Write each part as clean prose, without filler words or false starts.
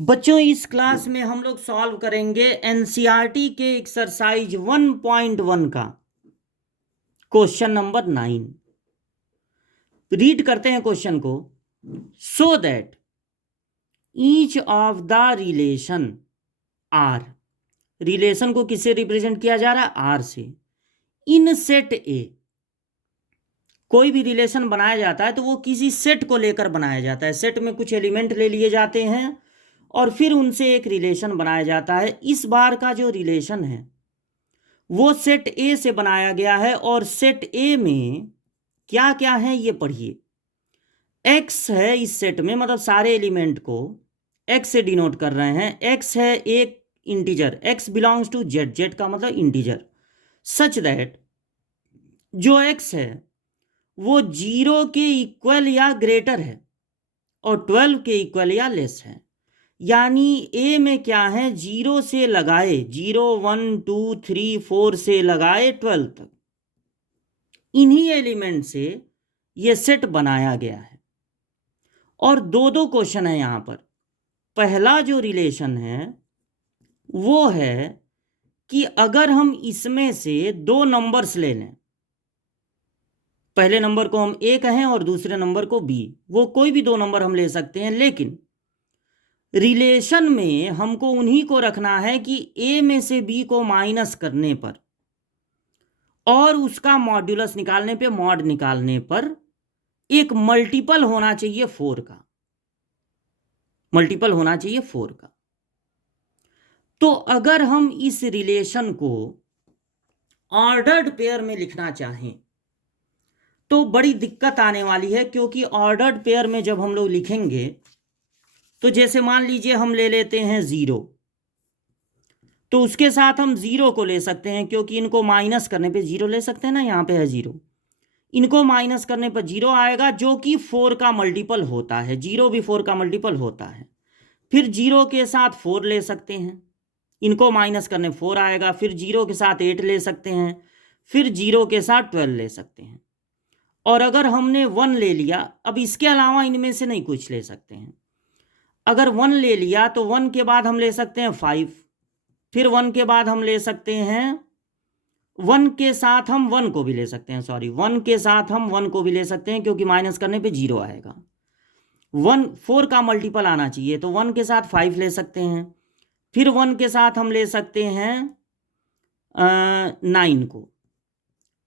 बच्चों, इस क्लास में हम लोग सॉल्व करेंगे एनसीईआरटी के एक्सरसाइज 1.1 का क्वेश्चन नंबर 9। रीड करते हैं क्वेश्चन को। So that each of the relation R, relation को किससे रिप्रेजेंट किया जा रहा है? आर से। इन सेट ए, कोई भी रिलेशन बनाया जाता है तो वो किसी सेट को लेकर बनाया जाता है। सेट में कुछ एलिमेंट ले लिए जाते हैं और फिर उनसे एक रिलेशन बनाया जाता है। इस बार का जो रिलेशन है वो सेट ए से बनाया गया है और सेट ए में क्या क्या है ये पढ़िए। एक्स है इस सेट में, मतलब सारे एलिमेंट को एक्स से डिनोट कर रहे हैं। एक्स है एक integer, x belongs to Z, Z का मतलब इंटीजर, सच दैट जो एक्स है वो 0 के इक्वल या ग्रेटर है और 12 के इक्वल या लेस है। यानी ए में क्या है, 0 से लगाए 0 1 2 3 4 से लगाए 12 तक, इन्हीं एलिमेंट से ये सेट बनाया गया है। और दो दो क्वेश्चन है यहां पर। पहला जो रिलेशन है वो है कि अगर हम इसमें से दो नंबर्स ले लें, पहले नंबर को हम ए कहें और दूसरे नंबर को बी, वो कोई भी दो नंबर हम ले सकते हैं, लेकिन रिलेशन में हमको उन्हीं को रखना है कि ए में से बी को माइनस करने पर और उसका मॉड्यूलस निकालने पे, मॉड निकालने पर एक मल्टीपल होना चाहिए 4 का, मल्टीपल होना चाहिए 4 का। तो अगर हम इस रिलेशन को ऑर्डर्ड पेयर में लिखना चाहें तो बड़ी दिक्कत आने वाली है, क्योंकि ऑर्डर्ड पेयर में जब हम लोग लिखेंगे तो जैसे मान लीजिए हम ले लेते हैं 0, तो उसके साथ हम 0 को ले सकते हैं क्योंकि इनको माइनस करने पे 0 ले सकते हैं ना, यहाँ पे है 0, इनको माइनस करने पर 0 आएगा जो कि 4 का मल्टीपल होता है। 0 भी 4 का मल्टीपल होता है। फिर 0 के साथ 4 ले सकते हैं, इनको माइनस करने 4 आएगा। फिर 0 के साथ 8 ले सकते हैं, फिर 0 के साथ 12 ले सकते हैं। और अगर हमने 1 ले लिया, अब इसके अलावा इनमें से नहीं कुछ ले सकते हैं। अगर 1 ले लिया तो 1 के बाद हम ले सकते हैं 5, फिर 1 के बाद हम ले सकते हैं 1 के साथ हम 1 को भी ले सकते हैं, सॉरी 1 के साथ हम 1 को भी ले सकते हैं क्योंकि माइनस करने पे 0 आएगा। 1 4 का मल्टीपल आना चाहिए तो 1 के साथ 5 ले सकते हैं, फिर 1 के साथ हम ले सकते हैं 9 को,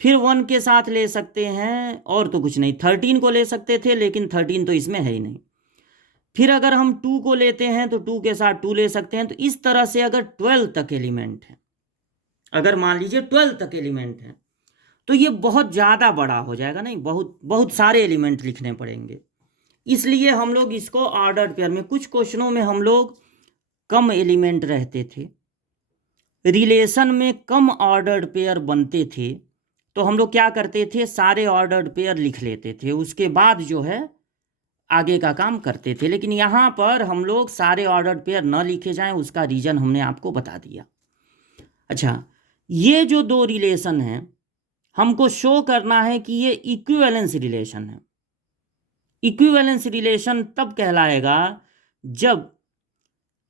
फिर 1 के साथ ले सकते हैं और तो कुछ नहीं, 13 को ले सकते थे लेकिन 13 तो इसमें है ही नहीं। फिर अगर हम 2 को लेते हैं तो 2 के साथ 2 ले सकते हैं। तो इस तरह से अगर 12 तक एलिमेंट है, अगर मान लीजिए 12 तक एलिमेंट है तो ये बहुत ज़्यादा बड़ा हो जाएगा, नहीं बहुत बहुत सारे एलिमेंट लिखने पड़ेंगे। इसलिए हम लोग इसको ऑर्डर्ड पेयर में, कुछ क्वेश्चनों में हम लोग कम एलिमेंट रहते थे, रिलेशन में कम ऑर्डर्ड पेयर बनते थे, तो हम लोग क्या करते थे, सारे ऑर्डर्ड पेयर लिख लेते थे, उसके बाद जो है आगे का काम करते थे। लेकिन यहाँ पर हम लोग सारे ऑर्डर्ड पेयर न लिखे जाएं, उसका रीज़न हमने आपको बता दिया। अच्छा, ये जो दो रिलेशन हैं हमको शो करना है कि ये इक्विवेलेंस रिलेशन है। इक्विवेलेंस रिलेशन तब कहलाएगा जब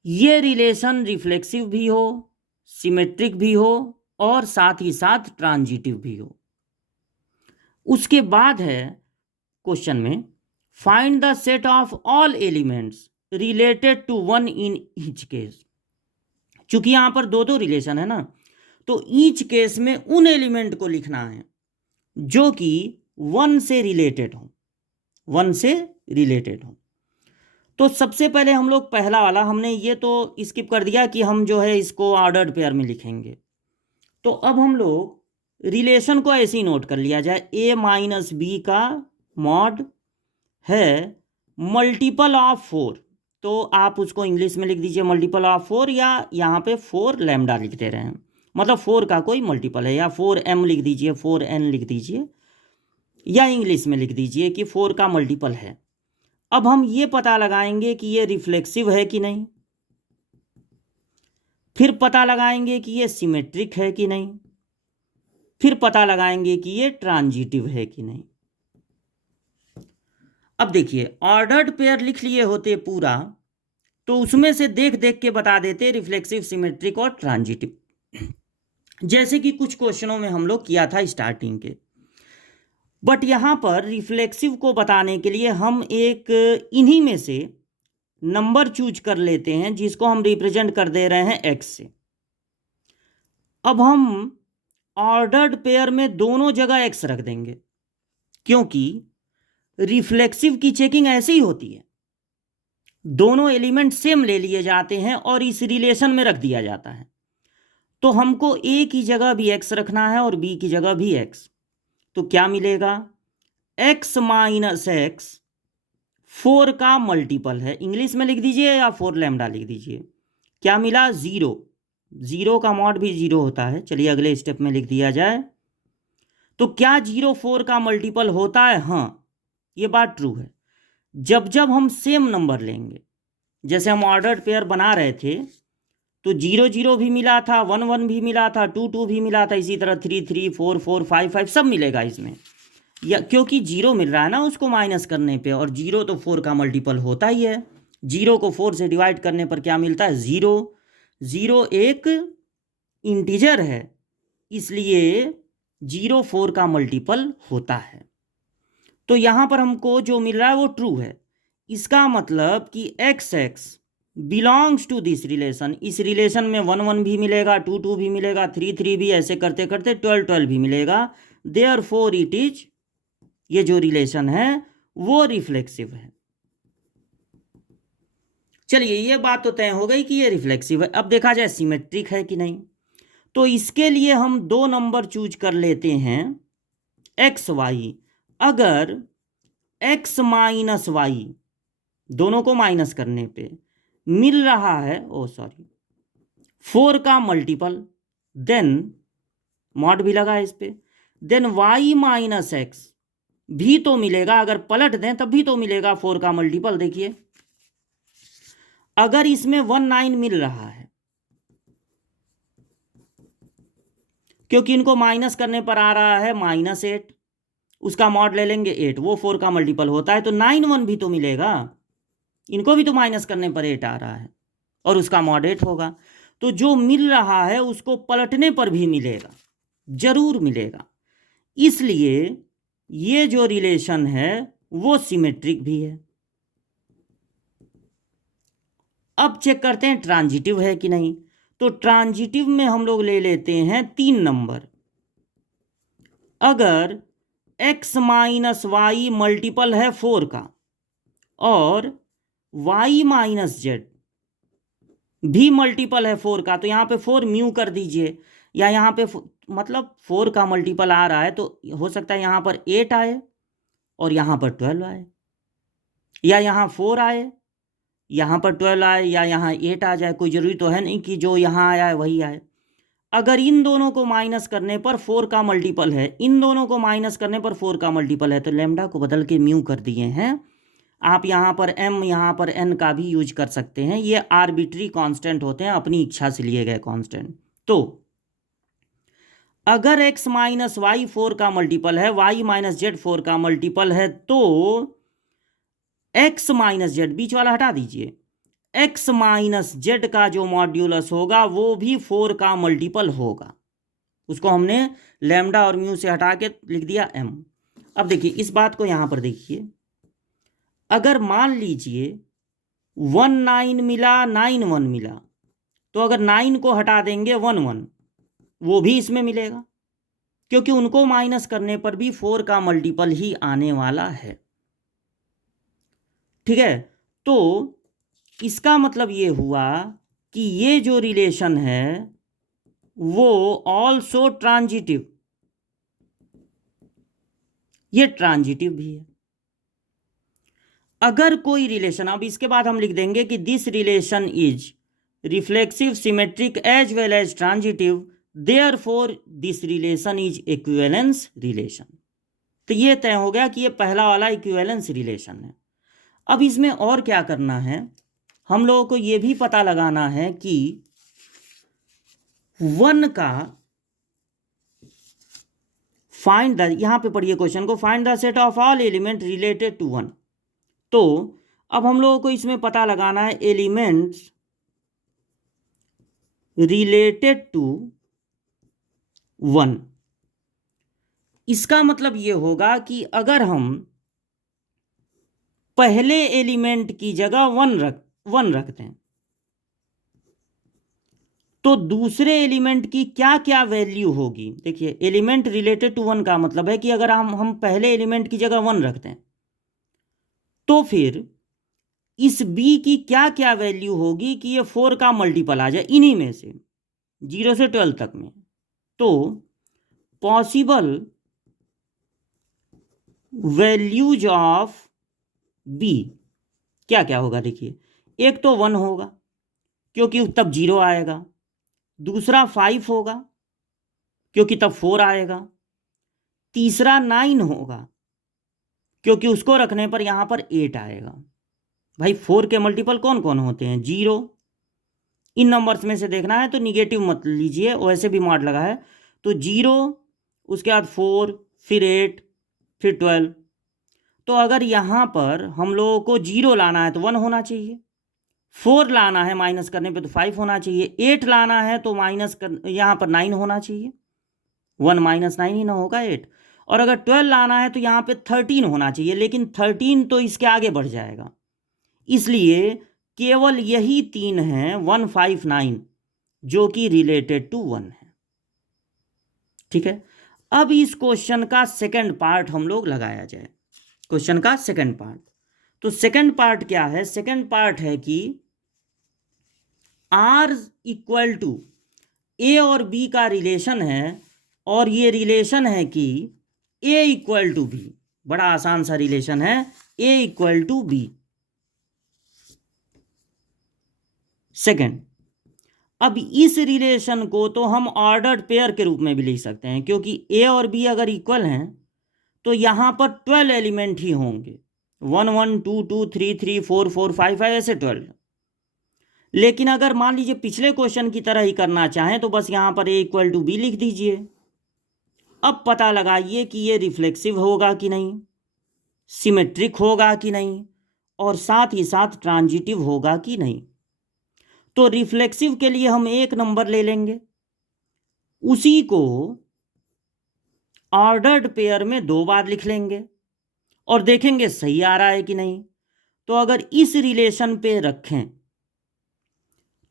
ये रिलेशन रिफ्लेक्सिव भी हो, सिमेट्रिक भी हो और साथ ही साथ ट्रांजिटिव भी हो। उसके बाद है क्वेश्चन में, find the set of all elements related to one in each case. चूंकि यहां पर दो दो रिलेशन है ना, तो ईच केस में उन एलिमेंट को लिखना है जो कि 1 से रिलेटेड हो, 1 से रिलेटेड हो। तो सबसे पहले हम लोग पहला वाला, हमने ये तो स्किप कर दिया कि हम जो है इसको ऑर्डर्ड पेयर में लिखेंगे। तो अब हम लोग रिलेशन को ऐसे ही नोट कर लिया जाए, a माइनस बी का मॉड है मल्टीपल ऑफ 4। तो आप उसको इंग्लिश में लिख दीजिए मल्टीपल ऑफ 4, या यहाँ पे 4 लैम्डा लिख दे रहे हैं, मतलब 4 का कोई मल्टीपल है, या 4m लिख दीजिए, 4n लिख दीजिए, या इंग्लिश में लिख दीजिए कि 4 का मल्टीपल है। अब हम ये पता लगाएंगे कि ये रिफ्लेक्सिव है कि नहीं, फिर पता लगाएंगे कि ये सिमेट्रिक है कि नहीं, फिर पता लगाएंगे कि ये ट्रांजिटिव है कि नहीं। अब देखिए, ऑर्डर्ड पेयर लिख लिए होते पूरा तो उसमें से देख देख के बता देते रिफ्लेक्सिव, सिमेट्रिक और ट्रांजिटिव, जैसे कि कुछ क्वेश्चनों में हम लोग किया था स्टार्टिंग के। बट यहाँ पर रिफ्लेक्सिव को बताने के लिए हम एक इन्हीं में से नंबर चूज कर लेते हैं जिसको हम रिप्रेजेंट कर दे रहे हैं x से। अब हम ऑर्डर्ड पेयर में दोनों जगह x रख देंगे, क्योंकि रिफ्लेक्सिव की चेकिंग ऐसे ही होती है, दोनों एलिमेंट सेम ले लिए जाते हैं और इस रिलेशन में रख दिया जाता है। तो हमको a की जगह भी x रखना है और b की जगह भी x। तो क्या मिलेगा, x माइनस x 4 का मल्टीपल है, इंग्लिश में लिख दीजिए या 4 लैम्डा लिख दीजिए। क्या मिला, 0, 0 का मॉड भी 0 होता है। चलिए अगले स्टेप में लिख दिया जाए। तो क्या 0 4 का मल्टीपल होता है? हाँ, ये बात ट्रू है। जब जब हम सेम नंबर लेंगे, जैसे हम ऑर्डर्ड पेयर बना रहे थे तो 0 0 भी मिला था, 1 1 भी मिला था, 2 2 भी मिला था, इसी तरह 3 3 4 4 5 5 सब मिलेगा इसमें। या क्योंकि 0 मिल रहा है ना उसको माइनस करने पे, और 0 तो 4 का मल्टीपल होता ही है। 0 को 4 से डिवाइड करने पर क्या मिलता है, 0। 0 एक इंटीजर है, इसलिए 0 4 का मल्टीपल होता है। तो यहाँ पर हमको जो मिल रहा है वो ट्रू है। इसका मतलब कि x x belongs to this relation. इस रिलेशन में 1 1 भी मिलेगा, 2 2 भी मिलेगा, 3 3 भी, ऐसे करते करते 12 12 भी मिलेगा। देयरफॉर इट इज, ये जो रिलेशन है वो रिफ्लेक्सिव है। चलिए ये बात तो तय हो गई कि ये रिफ्लेक्सिव है। अब देखा जाए सिमेट्रिक है कि नहीं। तो इसके लिए हम दो नंबर चूज कर लेते हैं एक्स वाई। अगर एक्स माइनस वाई, दोनों को माइनस करने पे मिल रहा है 4 का मल्टीपल, देन मॉड भी लगा इस पे, देन वाई माइनस एक्स भी तो मिलेगा। अगर पलट दें तब भी तो मिलेगा 4 का मल्टीपल। देखिए अगर इसमें 1 9 मिल रहा है, क्योंकि इनको माइनस करने पर आ रहा है -8, उसका मॉड ले लेंगे 8, वो 4 का मल्टीपल होता है। तो 9 1 भी तो मिलेगा, इनको भी तो माइनस करने पर 8 आ रहा है और उसका मॉड 8 होगा। तो जो मिल रहा है उसको पलटने पर भी मिलेगा, जरूर मिलेगा। इसलिए ये जो रिलेशन है वो सिमेट्रिक भी है। अब चेक करते हैं ट्रांजिटिव है कि नहीं। तो ट्रांजिटिव में हम लोग ले लेते हैं 3 नंबर। अगर x माइनस वाई मल्टीपल है 4 का और y माइनस जेड भी मल्टीपल है 4 का, तो यहाँ पे 4 म्यू कर दीजिए, या यहाँ पे मतलब 4 का मल्टीपल आ रहा है तो हो सकता है यहाँ पर 8 आए और यहाँ पर 12 आए, या यहाँ 4 आए यहाँ पर 12 आए, या यहाँ 8 आ जाए। कोई ज़रूरी तो है नहीं कि जो यहाँ आया है वही आए। अगर इन दोनों को माइनस करने पर 4 का मल्टीपल है, इन दोनों को माइनस करने पर 4 का मल्टीपल है, तो लैम्डा को बदल के म्यू कर दिए हैं। आप यहाँ पर m यहाँ पर n का भी यूज कर सकते हैं। ये आर्बिट्री कांस्टेंट होते हैं, अपनी इच्छा से लिए गए कांस्टेंट। तो अगर x माइनस वाई 4 का मल्टीपल है, y माइनस जेड 4 का मल्टीपल है, तो x माइनस जेड बीच वाला हटा दीजिए, x माइनस जेड का जो मॉड्यूलस होगा वो भी 4 का मल्टीपल होगा। उसको हमने लैम्डा और म्यू से हटा के लिख दिया m। अब देखिए इस बात को यहाँ पर देखिए, अगर मान लीजिए 1 9 मिला, 9 1 मिला, तो अगर 9 को हटा देंगे 1 1, वो भी इसमें मिलेगा, क्योंकि उनको माइनस करने पर भी 4 का मल्टीपल ही आने वाला है। ठीक है, तो इसका मतलब ये हुआ कि ये जो रिलेशन है वो ऑल्सो ट्रांजिटिव, ये ट्रांजिटिव भी है। अगर कोई रिलेशन, अब इसके बाद हम लिख देंगे कि this relation is reflexive, symmetric as well as transitive, therefore this relation is equivalence relation. तो ये तय हो गया कि ये पहला वाला इक्विवेलेंस रिलेशन है। अब इसमें और क्या करना है, हम लोगों को ये भी पता लगाना है कि 1 का फाइंड द, यहां पे पढ़िए क्वेश्चन को, find the set of all element related to 1। तो अब हम लोगों को इसमें पता लगाना है एलिमेंट्स रिलेटेड टू 1। इसका मतलब ये होगा कि अगर हम पहले एलिमेंट की जगह 1 रखते हैं तो दूसरे एलिमेंट की क्या क्या वैल्यू होगी। देखिए, एलिमेंट रिलेटेड टू 1 का मतलब है कि अगर हम पहले एलिमेंट की जगह 1 रखते हैं तो फिर इस बी की क्या क्या वैल्यू होगी कि ये 4 का मल्टीपल आ जाए इन्हीं में से 0 से 12 तक में। तो पॉसिबल वैल्यूज ऑफ बी क्या क्या होगा। देखिए, एक तो 1 होगा क्योंकि तब 0 आएगा, दूसरा 5 होगा क्योंकि तब 4 आएगा, तीसरा 9 होगा क्योंकि उसको रखने पर यहां पर 8 आएगा। भाई 4 के मल्टीपल कौन कौन होते हैं? 0। इन नंबर्स में से देखना है तो निगेटिव मत लीजिए, वैसे भी मॉड लगा है। तो 0, उसके बाद 4, फिर 8, फिर 12। तो अगर यहां पर हम लोगों को 0 लाना है तो 1 होना चाहिए, 4 लाना है माइनस करने पे तो 5 होना चाहिए, 8 लाना है तो माइनस कर यहाँ पर 9 होना चाहिए, 1 माइनस 9 ही ना होगा 8। और अगर 12 लाना है तो यहाँ पे 13 होना चाहिए, लेकिन 13 तो इसके आगे बढ़ जाएगा, इसलिए केवल यही 3 हैं 1, 5, 9 जो कि रिलेटेड टू 1 है। ठीक है, अब इस क्वेश्चन का सेकंड पार्ट हम लोग लगाया जाए। क्वेश्चन का सेकंड पार्ट, तो सेकंड पार्ट क्या है? सेकंड पार्ट है कि R इक्वल टू ए और बी का रिलेशन है, और ये रिलेशन है कि ए इक्वल टू बी। बड़ा आसान सा रिलेशन है, ए इक्वल टू बी। सेकंड, अब इस रिलेशन को तो हम ऑर्डर्ड पेयर के रूप में भी लिख सकते हैं, क्योंकि ए और बी अगर इक्वल हैं तो यहां पर 12 एलिमेंट ही होंगे, 1 1 2 2 3 3 4 4 5 5 ऐसे 12। लेकिन अगर मान लीजिए पिछले क्वेश्चन की तरह ही करना चाहें तो बस यहां पर ए इक्वल टू बी लिख दीजिए। अब पता लगाइए कि ये रिफ्लेक्सिव होगा कि नहीं, सिमेट्रिक होगा कि नहीं, और साथ ही साथ ट्रांजिटिव होगा कि नहीं। तो रिफ्लेक्सिव के लिए हम एक नंबर ले लेंगे, उसी को ऑर्डर्ड पेयर में 2 बार लिख लेंगे और देखेंगे सही आ रहा है कि नहीं। तो अगर इस रिलेशन पे रखें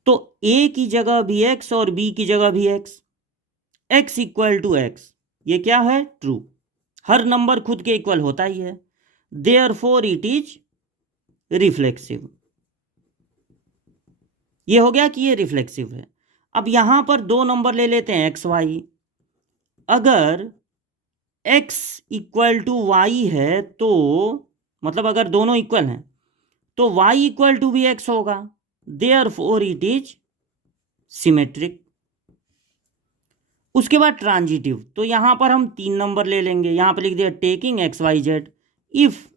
तो ए की जगह भी एक्स और बी की जगह भी x, x equal to x, ये क्या है? ट्रू। हर नंबर खुद के इक्वल होता ही है, देयरफॉर इट इज रिफ्लेक्सिव। ये हो गया कि ये रिफ्लेक्सिव है। अब यहां पर 2 नंबर ले लेते हैं एक्स वाई। अगर एक्स इक्वल टू वाई है तो मतलब अगर दोनों इक्वल हैं तो वाई इक्वल टू भी एक्स होगा, देयरफॉर इट इज सिमेट्रिक। उसके बाद ट्रांजिटिव, तो यहां पर हम 3 नंबर ले लेंगे, यहां पर लिख दिया taking x y z, if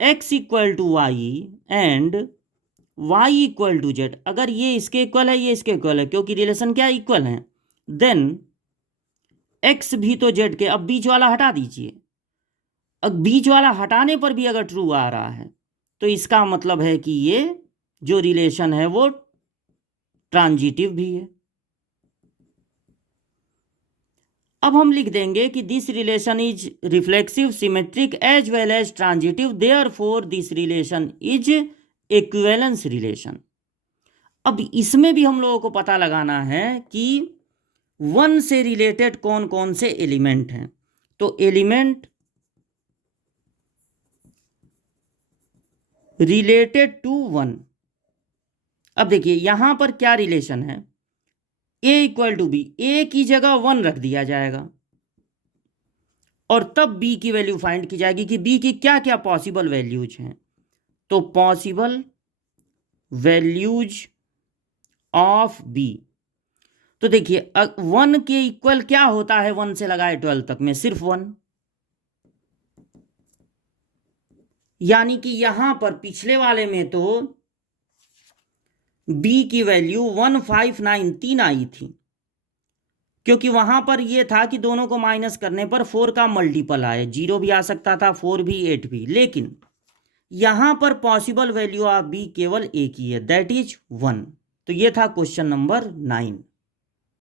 x equal to y and y equal to z. अगर ये इसके इक्वल है, ये इसके इक्वल है, क्योंकि रिलेशन क्या इक्वल है, देन एक्स भी तो जेड के। अब बीच वाला हटा दीजिए, अब बीच वाला हटाने पर भी अगर ट्रू आ रहा है तो इसका मतलब है कि ये जो रिलेशन है वो ट्रांजिटिव भी है। अब हम लिख देंगे कि this relation is reflexive, symmetric as well as transitive, therefore this relation is equivalence relation. अब इसमें भी हम लोगों को पता लगाना है कि 1 से रिलेटेड कौन कौन से एलिमेंट हैं। तो एलिमेंट रिलेटेड टू 1, अब देखिए यहां पर क्या रिलेशन है, ए इक्वल टू बी, ए की जगह 1 रख दिया जाएगा और तब बी की वैल्यू फाइंड की जाएगी कि बी की क्या क्या पॉसिबल वैल्यूज हैं। तो पॉसिबल वैल्यूज ऑफ बी, तो देखिए 1 के इक्वल क्या होता है 1 से लगाए 12 तक में? सिर्फ 1। यानी कि यहां पर पिछले वाले में तो बी की वैल्यू 1, 5, 9 3 आई थी, क्योंकि वहां पर यह था कि दोनों को माइनस करने पर 4 का मल्टीपल आए, 0 भी आ सकता था, 4 भी, 8 भी। लेकिन यहां पर पॉसिबल वैल्यू ऑफ बी केवल एक ही है, दैट इज 1। तो ये था क्वेश्चन नंबर 9।